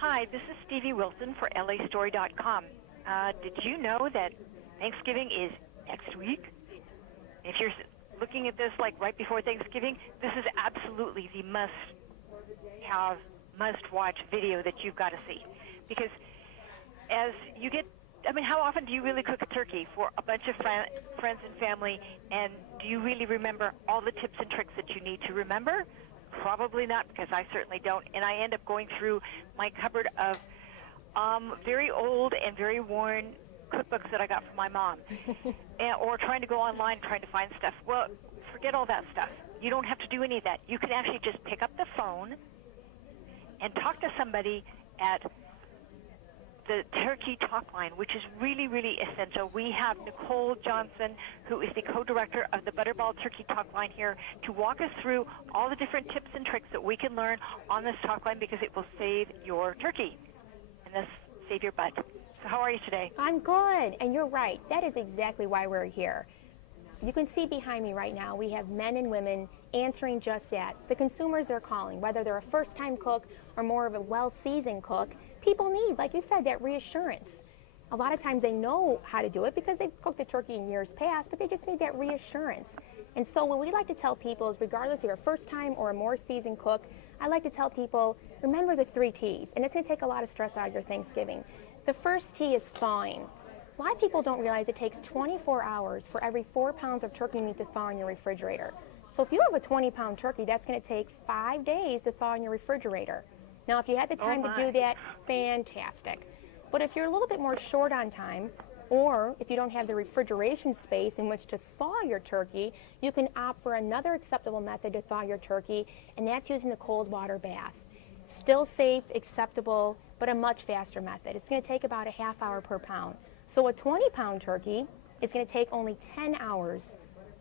Hi, this is Stevie Wilson for LAstory.com. Did you know that Thanksgiving is next week? If you're looking at this like right before Thanksgiving, this is absolutely the must-have, must-watch video that you've got to see. Because as you get, how often do you really cook a turkey for a bunch of friends and family, and do you really remember all the tips and tricks that you need to remember? Probably not, because I certainly don't, and I end up going through my cupboard of very old and very worn cookbooks that I got from my mom, or trying to go online trying to find stuff. Well, forget all that stuff. You don't have to do any of that. You can actually just pick up the phone and talk to somebody at the Turkey Talk-Line, which is really, really essential. We have Nicole Johnson, who is the co-director of the Butterball Turkey Talk-Line here, to walk us through all the different tips and tricks that we can learn on this Talk-Line, because it will save your turkey and thus save your butt. So how are you today? I'm good, and you're right. That is exactly why we're here. You can see behind me right now, we have men and women answering just that. The consumers they're calling, whether they're a first-time cook or more of a well-seasoned cook, people need, like you said, that reassurance. A lot of times they know how to do it because they've cooked a turkey in years past, but they just need that reassurance. And so what we like to tell people is, regardless if you're a first-time or a more seasoned cook, I like to tell people, remember the 3 T's, and it's going to take a lot of stress out of your Thanksgiving. The first T is thawing. A lot of people don't realize it takes 24 hours for every 4 pounds of turkey meat to thaw in your refrigerator. So if you have a 20-pound turkey, that's going to take 5 days to thaw in your refrigerator. Now, if you had the time to do that, fantastic. But if you're a little bit more short on time, or if you don't have the refrigeration space in which to thaw your turkey, you can opt for another acceptable method to thaw your turkey, and that's using the cold water bath. Still safe, acceptable, but a much faster method. It's going to take about a half hour per pound. So a 20-pound turkey is going to take only 10 hours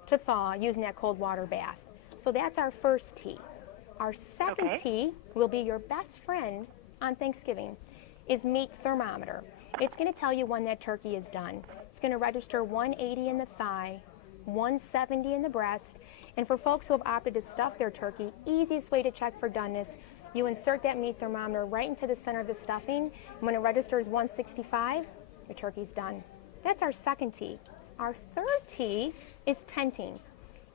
to thaw using that cold water bath. So that's our first T. Our second T will be your best friend on Thanksgiving, is meat thermometer. It's going to tell you when that turkey is done. It's going to register 180 in the thigh, 170 in the breast, and for folks who have opted to stuff their turkey, easiest way to check for doneness, you insert that meat thermometer right into the center of the stuffing, and when it registers 165, your turkey's done. That's our second T. Our third T is tenting.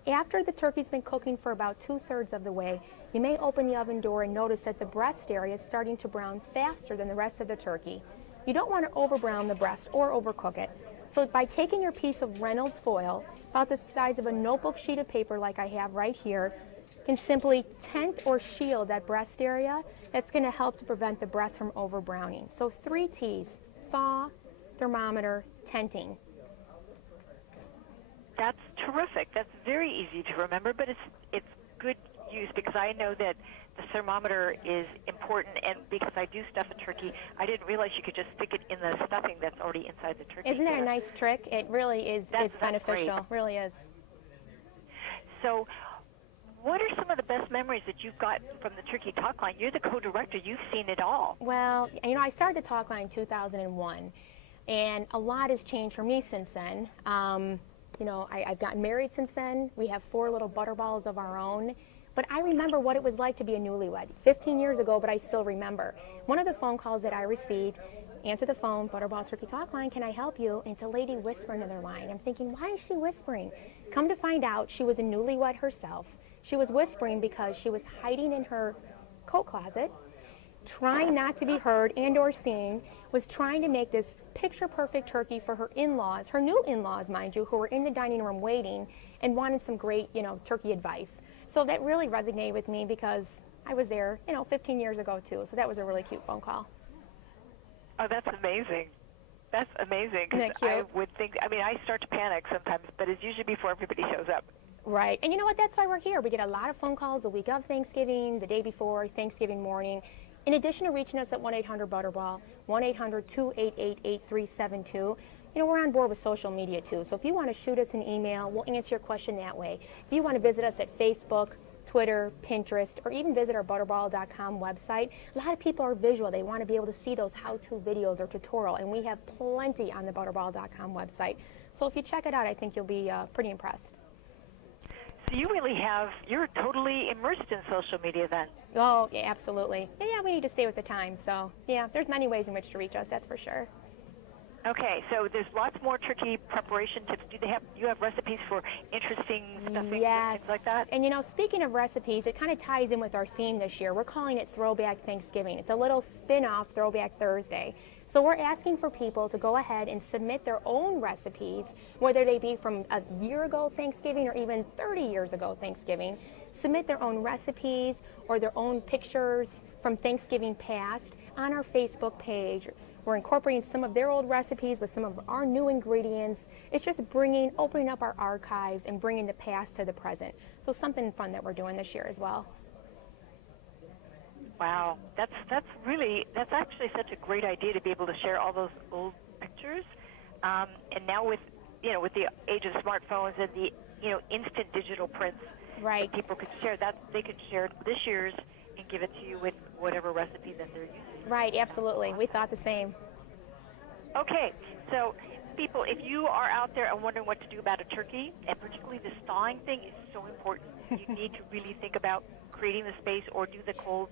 After the turkey's been cooking for about 2/3 of the way, you may open the oven door and notice that the breast area is starting to brown faster than the rest of the turkey. You don't want to over brown the breast or overcook it. So by taking your piece of Reynolds foil, about the size of a notebook sheet of paper like I have right here, you can simply tent or shield that breast area. That's going to help to prevent the breast from over browning. So 3 T's: thaw, thermometer, tenting. That's terrific. That's very easy to remember, but it's good use, because I know that the thermometer is important, and because I do stuff a turkey, I didn't realize you could just stick it in the stuffing that's already inside the turkey. Isn't that a nice trick? It really is. It's beneficial. Great. Really is. So what are some of the best memories that you've got from the Turkey Talk-Line? You're the co-director. You've seen it all. Well, I started the Talkline in 2001, and a lot has changed for me since then. I've gotten married since then. We have 4 little Butterballs of our own. But I remember what it was like to be a newlywed 15 years ago, but I still remember. One of the phone calls that I received, answer the phone, Butterball Turkey Talk-Line, can I help you? And it's a lady whispering to their line. I'm thinking, why is she whispering? Come to find out, she was a newlywed herself. She was whispering because she was hiding in her coat closet, trying not to be heard and or seen, was trying to make this picture-perfect turkey for her in-laws, her new in-laws, mind you, who were in the dining room waiting and wanted some great, turkey advice. So that really resonated with me because I was there, 15 years ago too. So that was a really cute phone call. Oh, that's amazing. That's amazing. Isn't that cute? I would think, I start to panic sometimes, but it's usually before everybody shows up. Right. And you know what? That's why we're here. We get a lot of phone calls the week of Thanksgiving, the day before, Thanksgiving morning. In addition to reaching us at 1-800-BUTTERBALL, 1-800-288-8372, we're on board with social media too. So if you want to shoot us an email, we'll answer your question that way. If you want to visit us at Facebook, Twitter, Pinterest, or even visit our Butterball.com website, a lot of people are visual. They want to be able to see those how-to videos or tutorial, and we have plenty on the Butterball.com website. So if you check it out, I think you'll be pretty impressed. So you're totally immersed in social media then. Oh, yeah, absolutely. Yeah, we need to stay with the times. So, yeah, there's many ways in which to reach us, that's for sure. Okay, so there's lots more turkey preparation tips. Do you have recipes for interesting stuffings and things like that? And speaking of recipes, it kind of ties in with our theme this year. We're calling it Throwback Thanksgiving. It's a little spin-off Throwback Thursday. So we're asking for people to go ahead and submit their own recipes, whether they be from a year ago Thanksgiving or even 30 years ago Thanksgiving. Submit their own recipes or their own pictures from Thanksgiving past on our Facebook page. We're incorporating some of their old recipes with some of our new ingredients. It's just opening up our archives and bringing the past to the present. So something fun that we're doing this year as well. Wow, that's actually such a great idea to be able to share all those old pictures. And now with the age of smartphones and the instant digital prints, right, that people could share that, they could share this year's and give it to you with whatever recipe that they're using. Right, absolutely. We thought the same. Okay, so people, if you are out there and wondering what to do about a turkey, and particularly this thawing thing is so important, you need to really think about creating the space or do the cold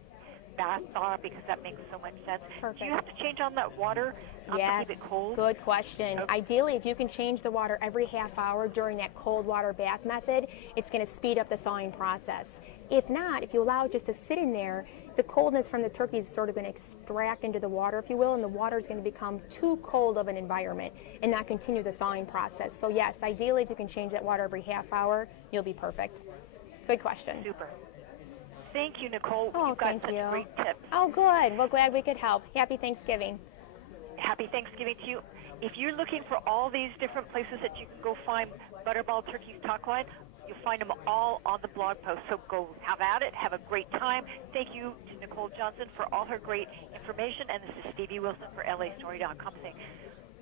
bath thaw because that makes so much sense. Perfect. Do you have to change on that water Yes, to keep it cold? good question. Okay. Ideally, if you can change the water every half hour during that cold water bath method, it's going to speed up the thawing process. If not, if you allow it just to sit in there, the coldness from the turkey is sort of going to extract into the water, if you will, and the water is going to become too cold of an environment and not continue the thawing process. So yes, ideally, if you can change that water every half hour, you'll be perfect. Good question. Super. Thank you, Nicole. Oh, You've got thank such you. great tips. Oh, good. Well, glad we could help. Happy Thanksgiving. Happy Thanksgiving to you. If you're looking for all these different places that you can go find Butterball Turkey Talk-Line, you'll find them all on the blog post. So go have at it. Have a great time. Thank you to Nicole Johnson for all her great information. And this is Stevie Wilson for LAstory.com saying,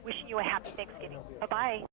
wishing you a happy Thanksgiving. Bye-bye.